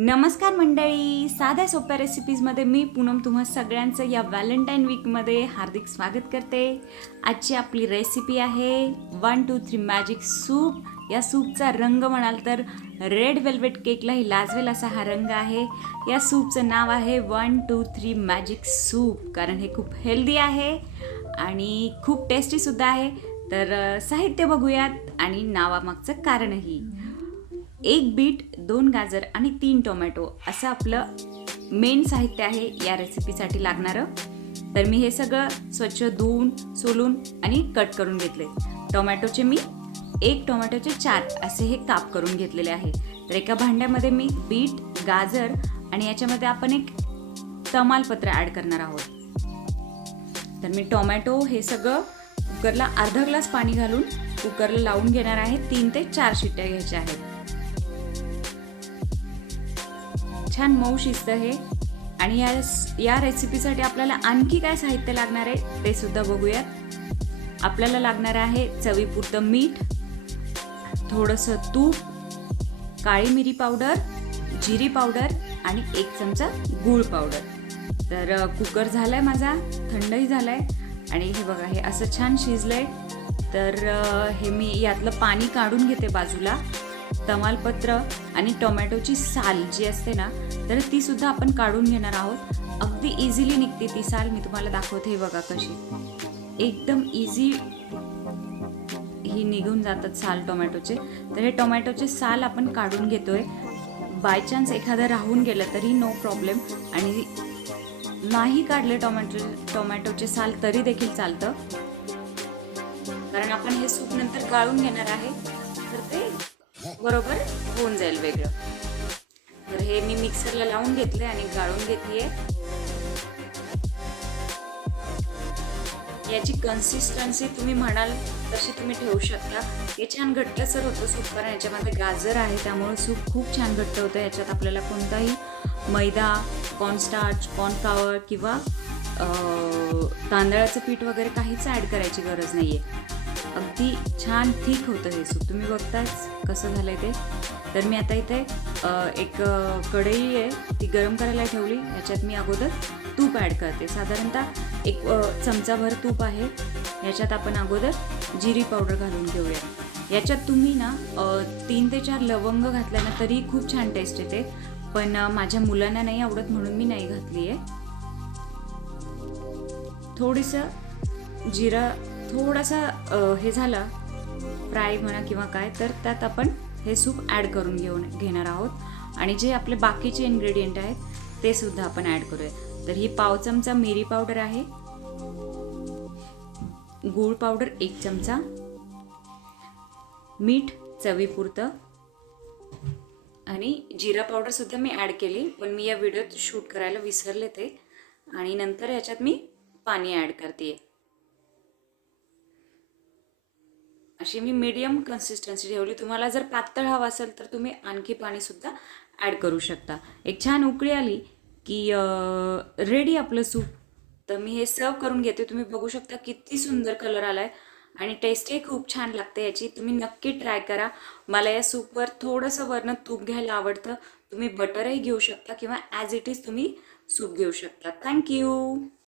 नमस्कार मंडळी, साध्या सोप्या रेसिपीजमध्ये मी पूनम तुम्हा सगळ्यांचं या व्हॅलेंटाईन वीकमध्ये हार्दिक स्वागत करते. आजची आपली रेसिपी आहे 1 2 3 मॅजिक सूप. या सूपचा रंग म्हणाल तर रेड वेल्वेट केकलाही लाजवेल असा हा रंग आहे. या सूपचं नाव आहे 1 2 3 मॅजिक सूप, कारण हे खूप हेल्दी आहे आणि खूप टेस्टीसुद्धा आहे. तर साहित्य बघूयात आणि नावामागचं कारणही. 1 बीट, 2 गाजर आणि 3 टोमॅटो असं आपलं मेन साहित्य आहे या रेसिपीसाठी लागणारं. तर मी हे सगळं स्वच्छ धुवून सोलून आणि कट करून घेतले. टोमॅटोचे मी 1 टोमॅटोचे 4 असे हे काप करून घेतलेले आहे. तर एका भांड्यामध्ये मी बीट, गाजर आणि याच्यामध्ये आपण एक तमालपत्र ॲड करणार आहोत. तर मी टोमॅटो हे सगळं कुकरला अर्धा ग्लास पाणी घालून कुकरला लावून घेणार आहे. 3 ते 4 शिट्ट्या घ्यायच्या आहेत. छान मऊ शिजतं हे. आणि या रेसिपीसाठी आपल्याला आणखी काय साहित्य लागणार आहे ते सुद्धा बघूयात. आपल्याला लागणार आहे चवीपुरतं मीठ, थोडंसं तूप, काळी मिरी पावडर, जिरी पावडर आणि 1 चमचा गूळ पावडर. तर कुकर झालाय माझा, थंडही झालाय आणि हे बघा हे असं छान शिजलंय. तर हे मी यातलं पाणी काढून घेते बाजूला. तमालपत्र आणि टोमॅटोची साल जी असते ना, तर ती सुद्धा आपण काढून घेणार आहोत. अगदी इझिली निघते ती साल. मी तुम्हाला दाखवते. हे बघा कशी एकदम इझी ही निघून जातात साल टोमॅटोचे. तर हे टोमॅटोचे साल आपण काढून घेतोय. बाय चान्स एखादं राहून गेलं तरी नो प्रॉब्लेम, आणि नाही काढले टोमॅटोचे साल तरी देखील चालतं, कारण आपण हे सूप नंतर गाळून घेणार आहे. तर ते बरोबर होऊन जाईल वेगळं. तर हे मी मिक्सरला लावून घेतले आणि गाळून घेतलीये. याची कन्सिस्टन्सी तुम्ही म्हणाल तशी तुम्ही ठेवू शकता. हे छान घट्टसर होतं सूप, कारण याच्यामध्ये गाजर आहे त्यामुळे सूप खूप छान घट्ट होतं. याच्यात आपल्याला कोणताही मैदा, कॉर्नस्टार्च, कॉर्नफ्लॉवर किंवा तांदळाचं पीठ वगैरे काहीच ॲड करायची गरज नाही आहे. अगदी छान थिक होतं हे सूप. तुम्ही बघताच कसं झालं आहे ते. तर मी आता इथे एक कढई आहे ती गरम करायला ठेवली. याच्यात मी अगोदर तूप ॲड करते. साधारणतः 1 चमचाभर तूप आहे. याच्यात आपण अगोदर जिरी पावडर घालून घेऊया. याच्यात तुम्ही ना 3 ते 4 लवंग घातल्या ना तरी खूप छान टेस्ट येते, पण माझ्या मुलांना नाही आवडत म्हणून मी नाही घातली आहे. थोडंसं जिरा थोडासा हे झाला फ्राय म्हणा किंवा काय, तर त्यात आपण हे सूप ॲड करून घेणार आहोत. आणि जे आपले बाकीचे इन्ग्रेडियंट आहेत ते सुद्धा आपण ॲड करूया. तर ही पाव चमचा मिरी पावडर आहे, गूळ पावडर 1 चमचा, मीठ चवीपुरतं आणि जिरा पावडर सुद्धा मी ॲड केली, पण मी या व्हिडिओत शूट करायला विसरले ते. आणि नंतर याच्यात मी पाणी ॲड करते. अशी मी मीडियम कन्सिस्टन्सी ठेवली. तुम्हाला जर पातळ हवा असेल तर तुम्ही आणखी पाणीसुद्धा ॲड करू शकता. एक छान उकळी आली की रेडी आपलं सूप. तर मी हे सर्व करून घेते. तुम्ही बघू शकता किती सुंदर कलर आला आहे आणि टेस्टही खूप छान लागते याची. तुम्ही नक्की ट्राय करा. मला या सूपवर थोडंसं वरनं तूप घ्यायला आवडतं. तुम्ही बटरही घेऊ शकता किंवा ॲज इट इज तुम्ही सूप घेऊ शकता. थँक्यू.